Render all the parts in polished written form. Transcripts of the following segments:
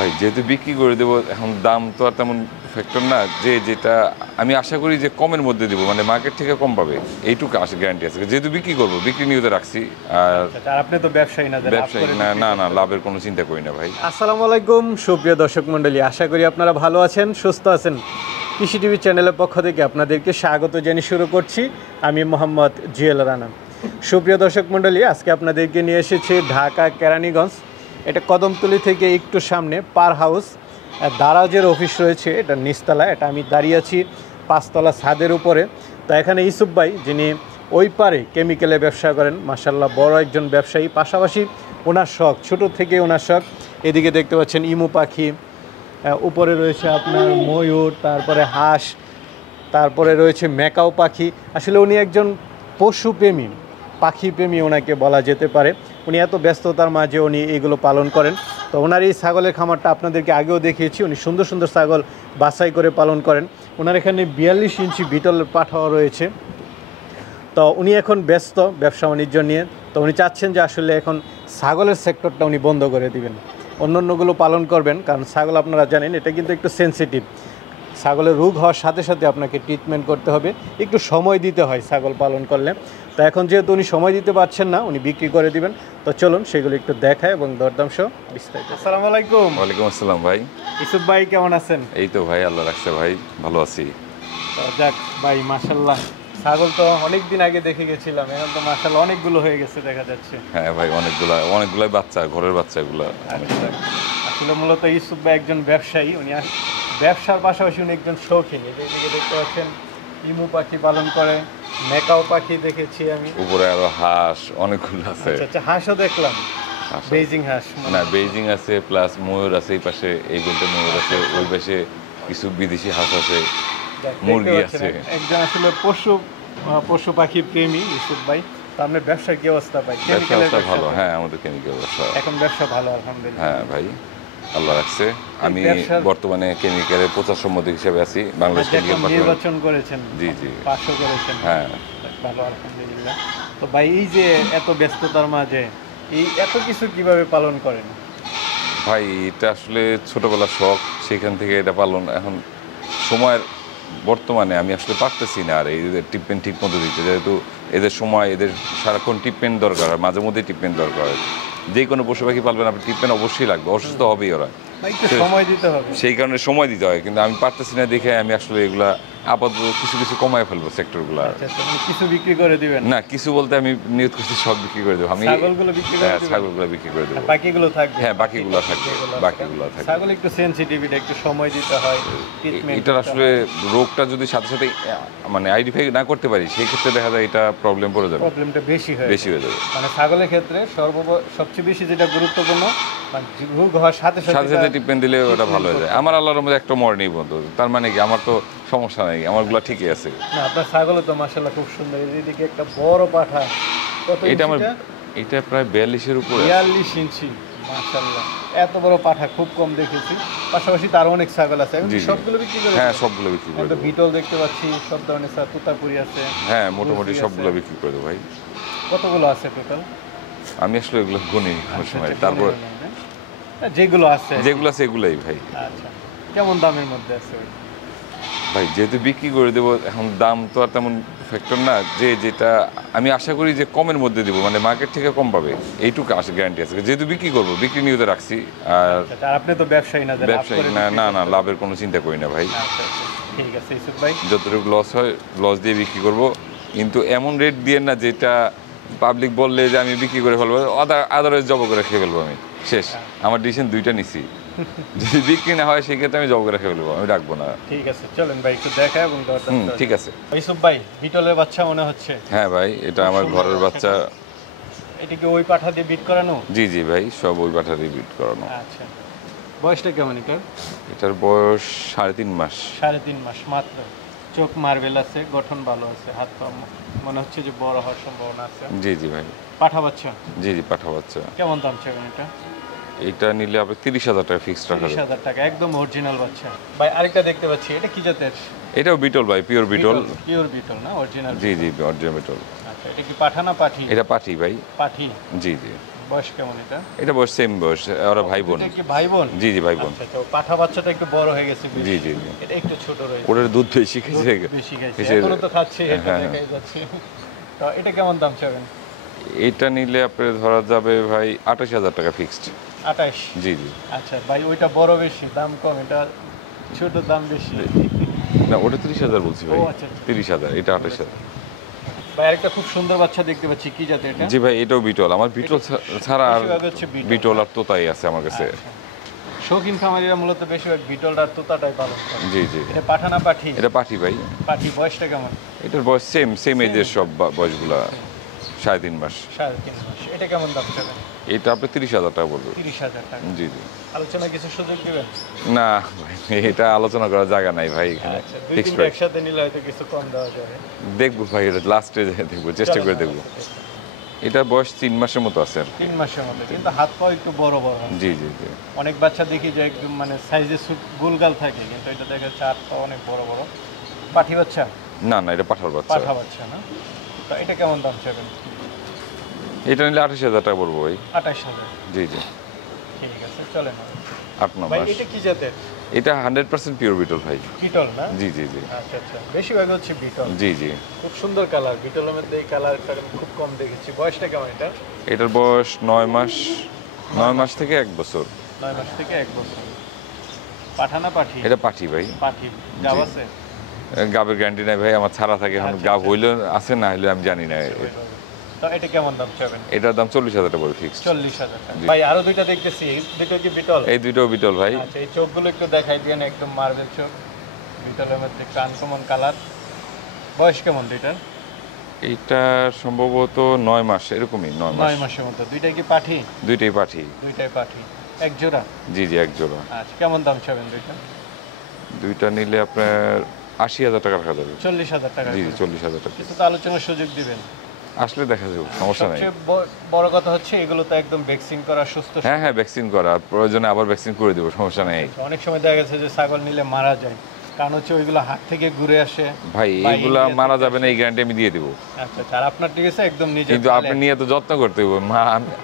ভাই যেহেতু বিক্রি করে দেবো, এখন দাম তো আর তেমন ফ্যাক্টর না, যে যেটা আমি আশা করি যে কমের মধ্যে দেবো, মানে মার্কেট থেকে কম পাবে, এইটুকু গ্যারান্টি আছে। যেহেতু বিক্রি করবো, বিক্রি নিয়তে রাখছি। আর আচ্ছা, আর আপনি তো ব্যবসায়ী না যে লাভ ব্যবসায়ী করে না, বিক্রি না না, করবেন। লাভের কোনো চিন্তা করি না ভাই। আসসালামু আলাইকুম সুপ্রিয় দর্শক মণ্ডলী, আশা করি আপনারা ভালো আছেন, সুস্থ আছেন। কৃষি টিভি চ্যানেলের পক্ষ থেকে আপনাদেরকে স্বাগত জানিয়ে শুরু করছি। আমি মোহাম্মদ জুয়েল রানা। সুপ্রিয় দর্শক মণ্ডলী, আজকে আপনাদেরকে নিয়ে এসেছি ঢাকা কেরানীগঞ্জ। এটা কদমতলী থেকে একটু সামনে পার হাউস দারাজের অফিস রয়েছে, এটা নিচতলা। এটা আমি দাঁড়িয়ে আছি 5তলা ছাদের উপরে। তো এখানে ইউসুফ ভাই, যিনি ওই পারে কেমিক্যালে ব্যবসা করেন, মাশাল্লাহ বড় একজন ব্যবসায়ী। পাশাপাশি ওনার শখ, ছোটো থেকে ওনার শখ। এদিকে দেখতে পাচ্ছেন ইমু পাখি, উপরে রয়েছে আপনার ময়ূর, তারপরে হাঁস, তারপরে রয়েছে ম্যাকাও পাখি। আসলে উনি একজন পশুপ্রেমী, পাখিপ্রেমী ওনাকে বলা যেতে পারে। উনি এত ব্যস্ততার মাঝে উনি এইগুলো পালন করেন। তো ওনার এই ছাগলের খামারটা আপনাদেরকে আগেও দেখিয়েছি। উনি সুন্দর সুন্দর ছাগল বাছাই করে পালন করেন। ওনার এখানে 42 ইঞ্চি বিটলের পাঠাও রয়েছে। তো উনি এখন ব্যস্ত ব্যবসা বাণিজ্য নিয়ে। তো উনি চাচ্ছেন যে আসলে এখন ছাগলের সেক্টরটা উনি বন্ধ করে দিবেন, অন্যান্যগুলো পালন করবেন। কারণ ছাগল আপনারা জানেন এটা কিন্তু একটু সেনসিটিভ। ছাগলের রোগ হওয়ার সাথে সাথে আপনাকে ট্রিটমেন্ট করতে হবে, একটু সময় দিতে হয় ছাগল পালন করলে। তো এখন যেহেতু উনি সময় দিতে পারছেন না, উনি বিক্রি করে দিবেন। তো চলুন সেগুলো একটু দেখায় এবং দরদাম সহ বিস্তারিত। আসসালামু আলাইকুম। ওয়ালাইকুম আসসালাম ভাই। ইউসুফ ভাই কেমন আছেন? এই তো ভাই, আল্লাহ রাখছে ভাই, ভালো আছি। তো যাক ভাই, মাশাল্লাহ ছাগল তো অনেক দিন আগে দেখে গেছিলাম, এখন তো মাশাল্লাহ অনেকগুলো হয়ে গেছে দেখা যাচ্ছে। হ্যাঁ ভাই, অনেকগুলাই বাচ্চা, ঘরের বাচ্চাগুলো। আচ্ছা, আসলে মূলত ইউসুফ ভাই একজন ব্যবসায়ী। উনি ব্যবসার পাশাপাশি উনি একজন শৌখিন। এদিকে দেখতে পাচ্ছেন ইমু পাখি পালন করে, ম্যাকাও পাখি দেখেছি আমি। উপরে আরো হাঁস অনেকগুলো আছে। আচ্ছা আচ্ছা, হাঁসও দেখলাম, বেইজিং হাঁস। না, বেইজিং আছে, প্লাস ময়ূর আছে। এই পাশে এই বলতে ময়ূর আছে, ওই পাশে কিছু বিদেশি হাঁস আছে, মুরগি আছে। একজন আসলে পশু পাখি প্রেমী ইউসুফ ভাই। তো আপনার ব্যবসার কি অবস্থা ভাই? ব্যবসা ভালো, হ্যাঁ আমাদের কেমিক্যাল ব্যবসা এখন ব্যবসা ভালো আলহামদুলিল্লাহ। হ্যাঁ ভাই, আল্লাহ রাখছে। আমি বর্তমানে কেমিক্যালের প্রচার সম্পাদক হিসেবে আছি, বাংলাদেশ কেমিক্যাল নির্বাচন করেছেন। জি জি, পাশও করেছেন। হ্যাঁ ভালো আলহামদুলিল্লাহ। তো ভাই এই যে এত ব্যস্ততার মাঝে এই এত কিছু কিভাবে পালন করেন? ভাই এটা আসলে ছোটবেলার শখ, সেখান থেকে এটা পালন। এখন সময়ের বর্তমানে আমি আসলে পারতেছি না আর এদের ট্রিটমেন্ট ঠিক মতো দিতে, যেহেতু এদের সময়, এদের সারাক্ষণ ট্রিটমেন্ট দরকার হয়, মাঝে মধ্যে ট্রিটমেন্ট দরকার হয়। যে কোনো পশু পাখি পালবেন আপনি, ট্রিটমেন্ট অবশ্যই লাগবে, অসুস্থ হবেই ওরা, সময় দিতে হবে। সেই কারণে সময় দিতে হয়। কিন্তু আমি পারতেছি না দেখে আমি আসলে এগুলা আপাতত কিছু কমায় ফেলবো সেক্টরগুলো। কিছু বিক্রি করে দিবেন? না, কিছু বলতে আমি নিয়ত করছি সব বিক্রি করে দেবো আমি। ছাগলগুলো বিক্রি করে দিবেন? ছাগলগুলো বিক্রি করে দেবো, বাকিগুলো থাকবে? হ্যাঁ বাকিগুলো থাকবে, বাকিগুলো থাকবে। ছাগল একটু সেনসিটিভিটি, একটু সময় দিতে হয়। এটার আসলে রোগটা যদি সাথে সাথে মানে আইডেন্টিফাই না করতে পারি, সেই ক্ষেত্রে দেখা যায় এটা প্রবলেম পড়ে যাবে, প্রবলেমটা বেশি হয়ে যাবে। মানে ছাগলের ক্ষেত্রে সবচেয়ে বেশি যেটা গুরুত্বপূর্ণ, মানে রোগ হওয়ার সাথে সাথে ট্রিটমেন্ট দিলে ওটা ভালো হয়ে যায়। আমার আল্লাহর মধ্যে একটা মর নেই বন্ধু, তার মানে কি আমার তো সমস্যা নেই, আমারগুলো ঠিকই আছে। না, আপনার ছাগলও তো মাশাআল্লাহ খুব সুন্দর। এদিকে একটা বড় পাঠা, কত এটা আমার, এটা প্রায় 42-এর উপরে, 42 ইঞ্চি মাশাআল্লাহ। এত বড় পাঠা খুব কম দেখেছি। পাশাপাশি তার অনেক ছাগল আছে। সবগুলো বিক্রি করে? হ্যাঁ সবগুলো বিক্রি করে দেবো। বিটল দেখতে পাচ্ছি, সব ধরনের তুতাপুরি আছে। হ্যাঁ মোটামুটি সবগুলো বিক্রি করে দেবো ভাই। কতগুলো আছে টোটাল? আমি আসলে এগুলো গুনি কোনো সময়, তারপর যেগুলো আছে এগুলাই ভাই। আচ্ছা, কেমন দামের মধ্যে আছে ভাই? যেহেতু বিক্রি করে দেবো, এখন দাম তো আর তেমন ফ্যাক্টর না, যে যেটা আমি আশা করি যে কমের মধ্যে দেবো, মানে মার্কেট থেকে কম পাবে, এইটুকু গ্যারান্টি আছে। যেহেতু বিক্রি করবো, বিক্রি নিয়তে রাখছি। আর আপনি তো ব্যবসায়ী না? ব্যবসায়ী না, না না, লাভের কোনো চিন্তা করি না ভাই। ঠিক আছে ইউসুফ ভাই, যতটুকু লস হয় লস দিয়ে বিক্রি করবো, কিন্তু এমন রেট দিয়ে না যেটা পাবলিক বললে যে আমি বিক্রি করে ফেলবো, আদারওয়াইজ জব করে খেয়ে ফেলবো আমি, শেষ। আমার ডিসিশন দুইটা নিছি, যদি বিক্রি না হয় সেক্ষেত্রে আমি জব করে খেয়ে ফেলবো, আমি রাখবো না। ঠিক আছে, চলেন ভাই একটু দেখা এবং ঠিক আছে। ইউসুফ ভাই, বিটলের বাচ্চা মনে হচ্ছে? হ্যাঁ ভাই, এটা আমার ঘরের বাচ্চা। এটা কি ওই পাঠা দিয়ে বিট করানো? জি জি ভাই, সব ওই পাঠা দিয়ে বিট করানো। আচ্ছা, বয়সটা কেমন এটার? এটার বয়স 3.5 মাস। 3.5 মাস মাত্র। চোখ মার্বেল আছে, গঠন ভালো আছে, হাত পা মনে হচ্ছে যে বড় হওয়ার সম্ভাবনা আছে। জি জি ভাই। পাঠা বাচ্চা? জি জি, পাঠা বাচ্চা। কেমন দাম চাইবেন এটা? এটা নিলে আপনি 30,000 টাকা ফিক্সড রাখা যাবে। 30,000 টাকা, একদম অরিজিনাল বাচ্চা। ভাই আরেকটা দেখতে পাচ্ছি, এটা কি জাতের? এটাও বিটল ভাই, পিওর বিটল। পিওর বিটল না, অরিজিনাল? জি জি, অরিজিনাল বিটল। আচ্ছা, এটা কি পাঠা না পাঠি? এটা পাঠি ভাই। পাঠি। জি জি। বয়স কেমন এটা? এটা বয়স সেম বয়স, ওরা ভাই বোন। এটা কি ভাই বোন? জি জি ভাই বোন। আচ্ছা, তো পাঠা বাচ্চাটা একটু বড় হয়ে গেছে বেশি। জি জি জি। এটা একটু ছোট রয়েছে। ওটার দুধ বেশি খেয়েছে। বেশি খাইছে, খেয়েছে। এখনো তো খাচ্ছে, এটা হ্যাঁ। দেখাই যাচ্ছে। তো এটা কেমন দাম চাবেন? এটা নিলে আপনার ধরা যাবে ভাই 28,000 টাকা ফিক্সড। 28? জি জি। আচ্ছা ভাই, ওইটা বড় বেশি, দাম কম, এটা ছোট, দাম বেশি। না ওটা 30,000 বলছি ভাই। ও আচ্ছা। 30,000, এটা 28,000। ভাই আরেকটা খুব সুন্দর বাচ্চা দেখতে পাচ্ছি, কি জাতে এটা? জি ভাই, এটাও বিটল। আমার বিটল ছাড়া আর বেশিরভাগ হচ্ছে বিটল। বিটল আর তোতাই আছে আমার কাছে। আচ্ছা। শৌখিন খামারিরা মূলত বেশিরভাগ বিটল আর তোতাটাই পালন করে। জি জি। এটা পাঠা না পাঠি? এটা পাঠি ভাই। পাঠি। বয়সটা কেমন? এটার বয়স সেম এজের সব বয়সগুলা, 3.5 মাস। 3.5 মাস। এটা কেমন দাম চাবেন? এটা আপনি 30,000 টাকা পড়বে। 30,000 টাকা। জি জি। আলোচনা কিছু সুযোগ দিবেন? না ভাই, এটা আলোচনা করার জায়গা নাই ভাই এখানে। আচ্ছা, দুই ফিক্সড তিনটা প্রাইস। একসাথে নিলে হয়তো কিছু কম দেওয়া যাবে। দেখবো ভাই, এটা লাস্টে দেখবো, চেষ্টা করে দেখবো। এটা বয়স 3 মাসের মতো আছে আর কি। 3 মাসের মধ্যে, কিন্তু হাত পা একটু বড় বড় হয়। জি জি জি। অনেক বাচ্চা দেখি যে একদম মানে সাইজে গোলগাল থাকে, কিন্তু এটা দেখা যাচ্ছে হাত পা অনেক বড় বড়। পাঠি বাচ্চা? না না, এটা পাঠার বাচ্চা। পাঠা বাচ্চা না? তো এটা কেমন দাম চাবেন? এটা নিলে 28,000 টাকা পড়বো ভাই। 28,000। জি জি। ঠিক আছে, চলেন। 8 ভাই মাস। এটা কি জাতের? এটা 100% পিওর বিটল ভাই। বিটল না? জি জি জি। আচ্ছা আচ্ছা, বেশিরভাগ হচ্ছে বিটল। জি জি। খুব সুন্দর কালার, বিটলের মধ্যে এই কালারটা আমি খুব কম দেখেছি। বয়সটা কেমন এটা? এটার বয়স 9 মাস, 9 মাস থেকে 1 বছর। 9 মাস থেকে 1 বছর। পাঠা না পাঠি? এটা পাঠি ভাই। পাঠি। গাব জি। আছে? গাবের গ্যারান্টি নাই ভাই, আমার ছাড়া থাকে। এখন আচ্ছা, গাব আচ্ছা। হইলে আছে, না হইলে আমি জানি না। তো এটা কেমন দাম চাবেন? এটার দাম 40,000 টাকা পড়বে ফিক্সড। 40,000 টাকা। জি। ভাই আরো দুইটা দেখতেছি, দুটো কি বিটল? এই দুইটাও বিটল ভাই। আচ্ছা, এই চোখগুলো একটু দেখাই দিয়েন, একদম মার্বেল চোখ, বিটলের মধ্যে একটু আনকমন কালার। বয়স কেমন দুইটার? এইটা সম্ভবত 9 মাস, এরকমই 9 মাস। 9 মাসের মতো। দুইটাই কি পাঠি? দুইটাই পাঠি। দুইটাই পাঠি। এক জোড়া? জি জি, এক জোড়া। আচ্ছা, কেমন দাম চাবেন দুইটা? দুইটা নিলে আপনার 80,000 টাকা রাখা যাবে। 40,000 টাকা। জি জি, 40,000 টাকা। কিছু তো আলোচনার সুযোগ দিবেন। আসলে দেখা যাবে, সমস্যা নাই। সবচেয়ে বড় কথা হচ্ছে এগুলো তো একদম ভ্যাকসিন করা, সুস্থ। হ্যাঁ হ্যাঁ, ভ্যাকসিন করা, প্রয়োজনে আবার ভ্যাকসিন করে দেবো, সমস্যা নেই। অনেক সময় দেখা গেছে যে ছাগল নিলে মারা যায়, কারণ হচ্ছে ওইগুলো হাট থেকে ঘুরে আসে। ভাই বা এইগুলা ইন্ডিয়া মারা থেকে যাবে না, এই গ্যারান্টি আমি দিয়ে দেবো। আচ্ছা আচ্ছা, আর আপনার ঠিক আছে একদম নিজে। কিন্তু আপনি নিয়ে তো যত্ন করতে হবে,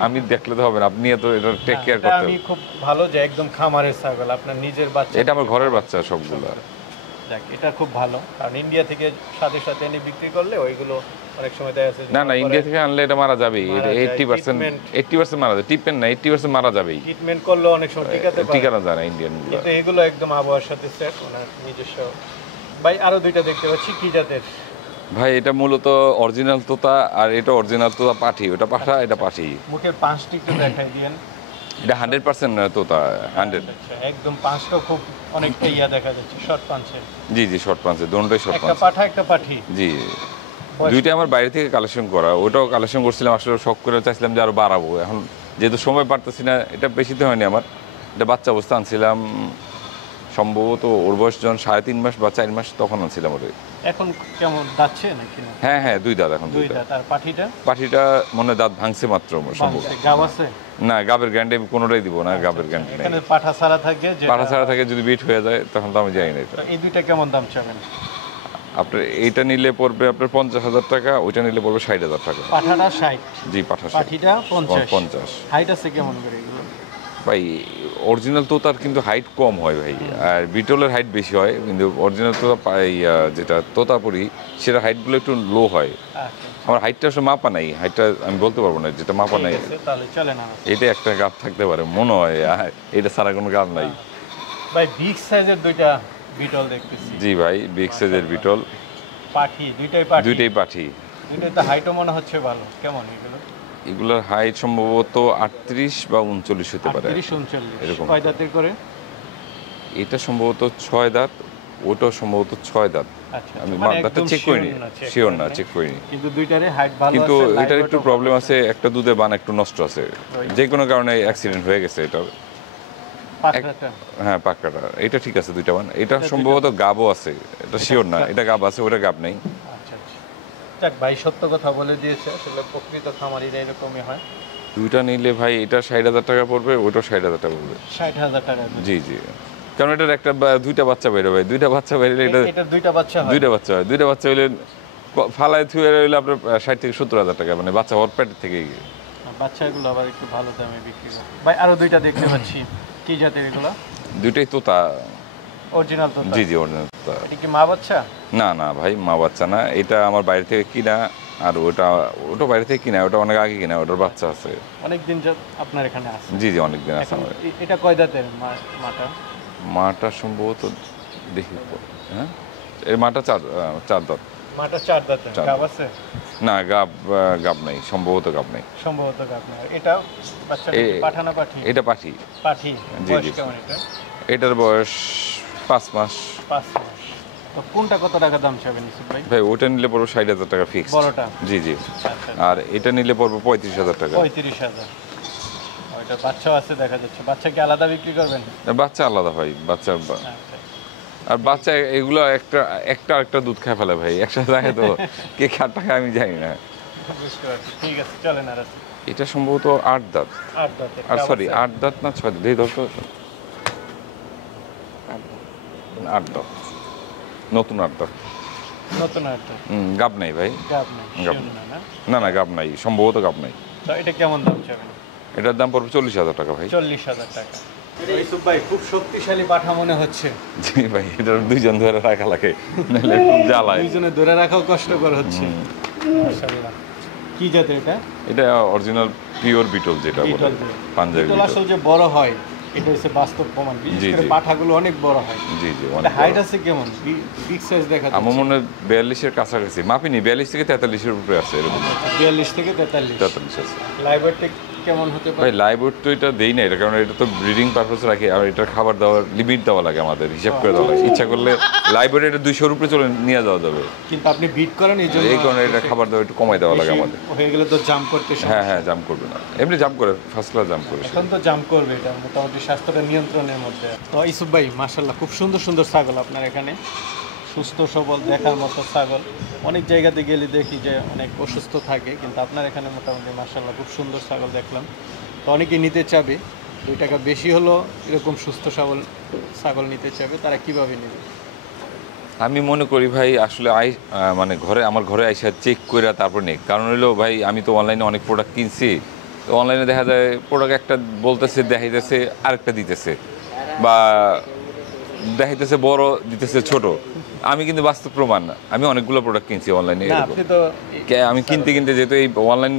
আমি দেখলে তো হবে না, আপনি নিয়ে তো এটা টেক কেয়ার এটা করতে আমি হবে। খুব ভালো যে একদম খামারের ছাগল, আপনার নিজের বাচ্চা। এটা আমার ঘরের বাচ্চা সবগুলা। যাক, এটা খুব ভালো, কারণ ইন্ডিয়া থেকে সাথে সাথে এনে বিক্রি করলে ওইগুলো অনেক সময় দেখা যাচ্ছে না না, ইন্ডিয়া থেকে আনলে এটা মারা যাবেই। মারা এটা যায়, 80% treatment। 80% মারা যায়। টিপেন না, 80% মারা যাবেই। ট্রিটমেন্ট করলে অনেক সময় টিকাতে পারে, ঠিকানা যায় না ইন্ডিয়ান গুলো। কিন্তু এগুলো একদম আবহাওয়ার সাথে সেট, ওনার নিজস্ব। ভাই আরো দুইটা দেখতে পাচ্ছি, কি জাতের? ভাই এটা মূলত অরিজিনাল তোতা, আর এটা অরিজিনাল তোতা পাঠি। ওটা পাঠা, এটা পাঠি। মুখের পাঁচটি একটু দেখাই দিয়েন। এটা 100% তোতা, 100। আচ্ছা, একদম পাঁচটা খুব অনেকটা ইয়া দেখা যাচ্ছে, শর্ট পাঁচের। জি জি, শর্ট পাঞ্চে, দুটোই শর্ট একটা পাঞ্চ। পাঠা একটা পাঠি। জি, বয়স- দুইটা আমার বাইরে থেকে কালেকশন করা। ওটাও কালেকশন করছিলাম, আসলে শখ করে চাইছিলাম যে আরো বাড়াবো। এখন যেহেতু সময় পারতেছি না, এটা বেশিতে হয়নি আমার। এটা বাচ্চা অবস্থা আনছিলাম সম্ভবত, ওর বয়স যখন 3.5 মাস বা 4 মাস, তখন আনছিলাম ওরে। এখন কেমন যাচ্ছে নাকি না? হ্যাঁ হ্যাঁ, 2 দাঁত এখন, 2 দুইটা। দাঁত। তার পাঠিটা পাঠিটা মনে হয় দাঁত ভাঙছে মাত্র সম্ভবত। গাব আছে? না, গাবের গ্যারান্টি আমি কোনোটাই দিব না, গাবের গ্যারান্টি নেই। এখানে পাঠা ছাড়া থাকে যে। পাঠা ছাড়া থাকে, যদি বিট হয়ে যায় তখন তো আমি জানি না। এটা এই দুইটা কেমন দাম চাবেন? আপনার এইটা নিলে পড়বে আপনার 50,000 টাকা, ওইটা নিলে পড়বে 60,000 টাকা। পাঠাটা 60, জি, পাঠা পাঠিটা 50। 50। হাইট আছে কেমন করে এগুলো? ভাই অরিজিনাল তোতার কিন্তু হাইট কম হয় ভাই, আর বিটলের হাইট বেশি হয়, কিন্তু অরিজিনাল তোতা যেটা তোতাপুরি, সেটা হাইটগুলো একটু লো হয়। আচ্ছা, আমার হাইটটা আসলে মাপা নাই, হাইটটা আমি বলতে পারবো না, যেটা মাপা নাই। ঠিক আছে, তাহলে চলে না। এটা একটা গাব থাকতে পারে মনে হয়, এটা ছাড়া কোনো গাব নাই। ভাই বিগ সাইজের দুইটা বিটল দেখতেছি। জি ভাই, বিগ সাইজের বিটল, পাঠি, দুইটাই পাঠি। দুইটাই পাঠি। দুইটাই তো হাইটও মনে হচ্ছে ভালো। কেমন এগুলো? এগুলোর হাইট সম্ভবত 38 বা 39 হতে পারে, 38-39। এরকম। কয় দাঁতের করে? এটা সম্ভবত 6 দাঁত, ওটাও সম্ভবত 6 দাঁত। আচ্ছা, আমি মানে দাঁতটা একদম চেক করিনি, শিওর না, চেক করিনি। কিন্তু দুইটারই হাইট ভালো আছে। কিন্তু এটার একটু লাইভ প্রবলেম ওয়েটও আছে, একটা দুধে বান একটু নষ্ট আছে, যে কোনো কারণে অ্যাক্সিডেন্ট হয়ে গেছে এটা। পাঠাটা। হ্যাঁ, পাক্কাটা এটা ঠিক আছে, দুইটা বান। এটা সম্ভবত গাবও আছে, এটা শিওর না, এটা গাব আছে, ওটা গাব নেই। আচ্ছা আচ্ছা, যাক ভাই সত্য কথা বলে দিয়েছে, আসলে প্রকৃত খামারিরা এরকমই হয়। দুইটা নিলে ভাই এটা 60,000 টাকা পড়বে, ওটাও 60,000 টাকা পড়বে। 60,000 টাকা। জি জি, কারণ এটার একটা দুইটা বাচ্চা বেরো ভাই, দুইটা বাচ্চা বেরোলে এটা এটা দুইটা বাচ্চা হয়? দুইটা বাচ্চা হয়, দুইটা বাচ্চা হইলে ফালায় থুয়ে রইলে আপনার 60 থেকে 70 হাজার টাকা, মানে বাচ্চা ওর পেটের থেকেই। বাচ্চাগুলো আবার একটু ভালো দামে বিক্রি করে ভাই। আরো দুইটা দেখতে পাচ্ছি, কি জাতের এগুলো? দুইটাই তোতা। অরিজিনাল তো? জি জি, অরিজিনাল তোতা। এটা কি মা বাচ্চা? না না ভাই, মা বাচ্চা না, এটা আমার বাইরে থেকে কিনা। আর ওটা বাইরে থেকে কিনা, ওটা অনেক আগে কিনা, ওটার বাচ্চা আছে। অনেকদিন আপনার এখানে আছে? জি জি, অনেকদিন আছে এখন আমার। এটা কয় দাঁতের মাটা? মাটা সম্ভবত দেখি, হ্যাঁ এই মাটা চার দাঁত। মাটা 4 দাঁতের। গাব আছে? না, গাব নাই, সম্ভবত গাব নাই। সম্ভবত গাব নাই। এটা বাচ্চা পাঠা না পাঠি? এটা পাঠি। পাঠি। জি বয়স জি। কেমন এটা? এটার বয়স 5 মাস। 5 মাস। তো কোনটা কত টাকা দাম চাবেন ইউসুফ ভাই? ভাই ওটা নিলে পড়বো 60,000 টাকা ফিক্স। বড়টা? জি জি। আচ্ছা। আর এটা নিলে পড়বো 35,000 টাকা। 35,000। ওইটা বাচ্চাও আছে দেখা যাচ্ছে। বাচ্চা কি আলাদা বিক্রি করবেন? বাচ্চা আলাদা ভাই, বাচ্চা। আচ্ছা। আর বাচ্চা এগুলো একটা দুধ খায় ফেলে ভাই, একসাথে থাকে তো কে কার টাকা আমি জানি না। বুঝতে পারছি। ঠিক আছে, চলেন আর আছে। এটা সম্ভবত 8 দাঁত। 8 দাঁতের। আর সরি, 8 দাঁত না 6 দাঁত, এই ধরো 8 দাঁত, নতুন 8 দাঁত। নতুন একটা। গাব নাই ভাই। গাব নাই? গাব শিওর না, না? না না, গাব নাই, সম্ভবত গাব নাই। তো এটা কেমন দাম চাবেন? এটার দাম পড়বে 40,000 টাকা ভাই। 40,000 টাকা। ইউসুফ ভাই খুব শক্তিশালী পাঠা মনে হচ্ছে। জি ভাই, এটার দুইজন ধরে রাখা লাগে, নাহলে খুব জ্বালায়। দুইজনে ধরে রাখাও কষ্টকর হচ্ছে। মাশাআল্লাহ। কি জাতের এটা? এটা অরিজিনাল পিওর বিটল, যেটা বলে বিটল। Panjabi beetle beetle. আসলে যে বড় হয় এটা হচ্ছে বাস্তব প্রমাণ। বিশেষ জি, করে জি। পাঠাগুলো অনেক বড় হয়। জি জি, এটা অনেক হাইট বড়। আছে কেমন? বিগ সাইজ দেখা আমার যাচ্ছে। মনে হয় 42-এর কাছাকাছি, মাপিনি, 42 থেকে 43-এর উপরে আছে, এরকম 42 থেকে 43। 43 আছে। লাইভ ওয়েটটা কেমন হতে পারে? ভাই লাইভ ওয়েট তো এটা দেই না, এটা কারণ এটা তো ব্রিডিং পারপাস রাখি, আর এটার খাবার দেওয়ার লিমিট দেওয়া লাগে, আমাদের হিসাব করে দেওয়া লাগে। ইচ্ছা করলে লাইভ ওয়েট এটা 200-এর উপরে চলে নিয়ে যাওয়া যাবে, কিন্তু আপনি বিট করেন এই জন্য। এই কারণে এটা খাবার দেওয়া একটু কমাই দেওয়া লাগে বেশি আমাদের। হয়ে গেলে তো জাম্প করতে সমস্যা। হ্যাঁ হ্যাঁ, জাম্প করবে না, এমনি জাম্প করে, ফার্স্ট ক্লাস জাম্প করে। এখন তো জাম্প করবে, এটা মোটামুটি স্বাস্থ্যটা নিয়ন্ত্রণের মধ্যে। তো ইউসুফ ভাই মাশাআল্লাহ খুব সুন্দর সুন্দর ছাগল আপনার এখানে, সুস্থ সবল দেখার মতো ছাগল। অনেক জায়গাতে গেলে দেখি যে অনেক অসুস্থ থাকে, কিন্তু আপনার এখানে মোটামুটি মাশাআল্লাহ খুব সুন্দর ছাগল দেখলাম। তো অনেকে নিতে চাবে, 2 টাকা বেশি হলো এরকম সুস্থ সবল ছাগল নিতে চাবে, তারা কিভাবে নেবে? আমি মনে করি ভাই আসলে মানে আমার ঘরে আইসা চেক করে তারপর নেই, কারণ হলো ভাই আমি তো অনলাইনে অনেক প্রোডাক্ট কিনছি, তো অনলাইনে দেখা যায় প্রোডাক্ট একটা বলতেছে, দেখাইতেছে আরেকটা দিতেছে, বা দেখাইতেছে বড় দিতেছে ছোট। আমি কিন্তু বাস্তব প্রমাণ না, আমি অনেকগুলো প্রোডাক্ট কিনছি অনলাইনে। না, আপনি তো আমি কিনতে যেহেতু এই অনলাইন,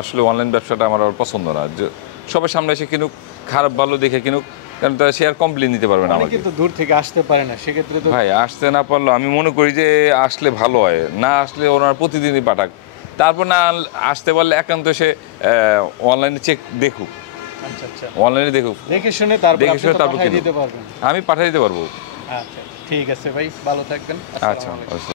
আসলে অনলাইন ব্যবসাটা আমার আর পছন্দ না, যে সবার সামনে এসে কিনুক, খারাপ ভালো দেখে কিনুক, কারণ তারা সে আর কমপ্লেন দিতে পারবে না আমাকে। কিন্তু দূর থেকে আসতে পারে না, সেক্ষেত্রে তো ভাই আসতে না পারলো, আমি মনে করি যে আসলে ভালো হয়, না আসলে ওনার প্রতিদিনই পাঠাক, তারপর না আসতে পারলে একান্ত সে অনলাইনে চেক দেখুক। আচ্ছা আচ্ছা, অনলাইনে দেখুক, দেখে শুনে তারপর দেখে আপনি শুনে তো তারপর পাঠিয়ে কিনুক। দিতে পারবেন। আমি পাঠিয়ে দিতে পারবো। আচ্ছা ঠিক আছে ভাই, ভালো থাকবেন। আচ্ছা। আসসালামু আলাইকুম।